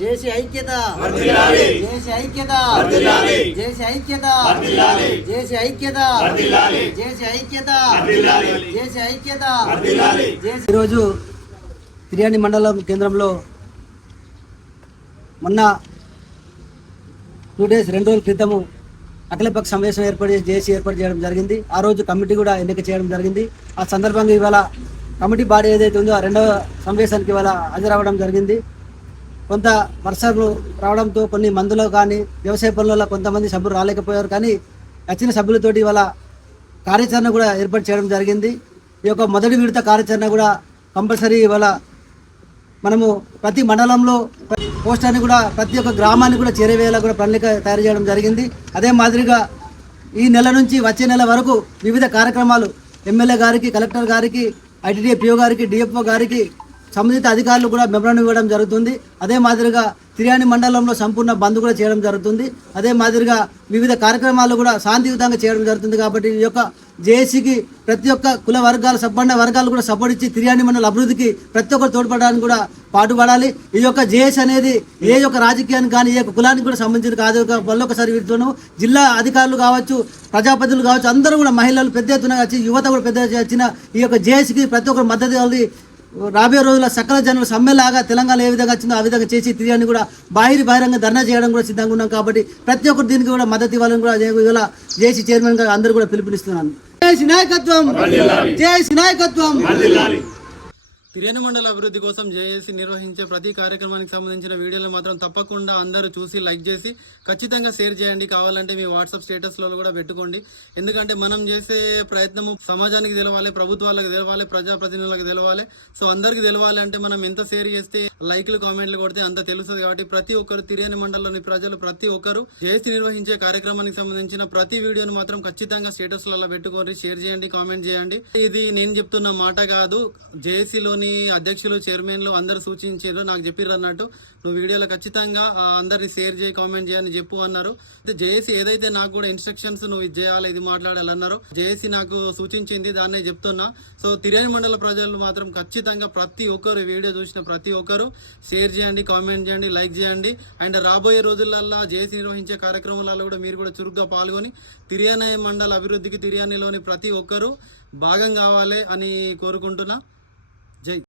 జేసీ ఐక్యత, జేసీ ఐక్యత, జేసీ ఐక్యత, జేసీ ఐక్యత, జేసీ ఐక్యత, జేసీ ఐక్యత. ఈరోజు తిర్యాని మండలం కేంద్రంలో మొన్న 2 రోజుల క్రితము అఖిలపక్ష సమావేశం జేసీ ఏర్పాటు చేయడం జరిగింది. ఆ రోజు కమిటీ కూడా ఎన్నిక చేయడం జరిగింది. ఆ సందర్భంగా ఇవాళ కమిటీ బాడీ ఏదైతే ఉందో ఆ రెండవ సమావేశానికి ఇవాళ హాజరవ్వడం జరిగింది. కొంత వర్షాలు రావడంతో కొన్ని మందులు కానీ వ్యవసాయ పనులలో కొంతమంది సభ్యులు రాలేకపోయారు. కానీ వచ్చిన సభ్యులతోటి ఇవాళ కార్యాచరణ కూడా ఏర్పాటు చేయడం జరిగింది. ఈ యొక్క మొదటి విడత కార్యాచరణ కూడా కంపల్సరీ ఇవాళ మనము ప్రతి మండలంలో పోస్టర్ని కూడా ప్రతి ఒక్క గ్రామాన్ని కూడా చేరవేలా కూడా ప్రణాళిక తయారు చేయడం జరిగింది. అదే మాదిరిగా ఈ నెల నుంచి వచ్చే నెల వరకు వివిధ కార్యక్రమాలు ఎమ్మెల్యే గారికి, కలెక్టర్ గారికి, ఐటీడీఏ పిఓ గారికి, డిఎఫ్ఓ గారికి సంబంధిత అధికారులు కూడా మెమరాండం ఇవ్వడం జరుగుతుంది. అదే మాదిరిగా తిర్యాని మండలంలో సంపూర్ణ బంద్ కూడా చేయడం జరుగుతుంది. అదే మాదిరిగా వివిధ కార్యక్రమాలు కూడా శాంతియుతంగా చేయడం జరుగుతుంది. కాబట్టి ఈ యొక్క జేఏసీకి ప్రతి ఒక్క కుల వర్గాలు, సబ్బండ వర్గాలు కూడా సపోర్ట్ ఇచ్చి తిర్యాని మండల అభివృద్ధికి ప్రతి ఒక్కరు తోడ్పడడానికి కూడా పాటుపడాలి. ఈ యొక్క జేఏసీ అనేది ఏ యొక్క రాజకీయానికి కానీ ఏ యొక్క కులానికి కూడా సంబంధించిన కాదు. మళ్ళొకసారి వీటితోనూ జిల్లా అధికారులు కావచ్చు, ప్రజాప్రతినిధులు కావచ్చు, అందరూ కూడా మహిళలు పెద్ద ఎత్తున వచ్చి యువత కూడా పెద్ద ఎత్తున వచ్చిన ఈ యొక్క జేఏసీకి ప్రతి ఒక్కరు మద్దతు కలిగి రాబోయే రోజుల్లో సకల జనుల సమ్మెలాగా తెలంగాణ ఏ విధంగా వచ్చిందో ఆ విధంగా చేసి తిరిగి కూడా బహిరంగ ధర్నా చేయడం కూడా సిద్ధంగా ఉన్నాం. కాబట్టి ప్రతి ఒక్కరు దీనికి కూడా మద్దతు ఇవ్వాలని కూడా ఇవాళ జేసీ చైర్మన్ గా అందరూ కూడా పిలుపునిస్తున్నాను. జేసీ నాయకత్వం, జేసీ నాయకత్వం. తిర్యాని మండల అభివృద్ధి కోసం జేఏసీ నిర్వహించే ప్రతి కార్యక్రమానికి సంబంధించిన వీడియోలు మాత్రం తప్పకుండా అందరూ చూసి లైక్ చేసి ఖచ్చితంగా షేర్ చేయండి. కావాలంటే మీ వాట్సాప్ స్టేటస్లలో కూడా పెట్టుకోండి. ఎందుకంటే మనం చేసే ప్రయత్నము సమాజానికి తెలవాలి, ప్రభుత్వాలకు తెలవాలి, ప్రజాప్రతినిధులకు తెలవాలి. సో అందరికి తెలవాలి అంటే మనం ఎంత షేర్ చేస్తే, లైక్లు, కామెంట్లు కొడితే అంత తెలుస్తుంది. కాబట్టి ప్రతి ఒక్కరు తిర్యాని మండలంలోని ప్రజలు ప్రతి ఒక్కరు జేఏసీ నిర్వహించే కార్యక్రమానికి సంబంధించిన ప్రతి వీడియోను మాత్రం ఖచ్చితంగా స్టేటస్లలో పెట్టుకోండి, షేర్ చేయండి, కామెంట్ చేయండి. ఇది నేను చెప్తున్న మాట కాదు, జేఏసీలోని అధ్యక్షులు, చైర్మన్లు అందరు సూచించారు, నాకు చెప్పిర్రు అన్నట్టు. నువ్వు వీడియోలో ఖచ్చితంగా అందరిని షేర్ చేయి, కామెంట్ చేయని చెప్పు అన్నారు. జేఏసీ ఏదైతే నాకు కూడా ఇన్స్ట్రక్షన్స్ నువ్వు ఇది చేయాలి, ఇది మాట్లాడాలన్నారో జేఏసీ నాకు సూచించింది, దాన్నే చెప్తున్నా. సో తిర్యాని మండల ప్రజలు మాత్రం ఖచ్చితంగా ప్రతి ఒక్కరు వీడియో చూసిన ప్రతి ఒక్కరు షేర్ చేయండి, కామెంట్ చేయండి, లైక్ చేయండి. అండ్ రాబోయే రోజులలో జేఏసీ నిర్వహించే కార్యక్రమాలలో కూడా మీరు కూడా చురుగ్గా పాల్గొని తిర్యాని మండల అభివృద్ధికి తిర్యానిలోని ప్రతి ఒక్కరు భాగం కావాలి అని కోరుకుంటున్నా.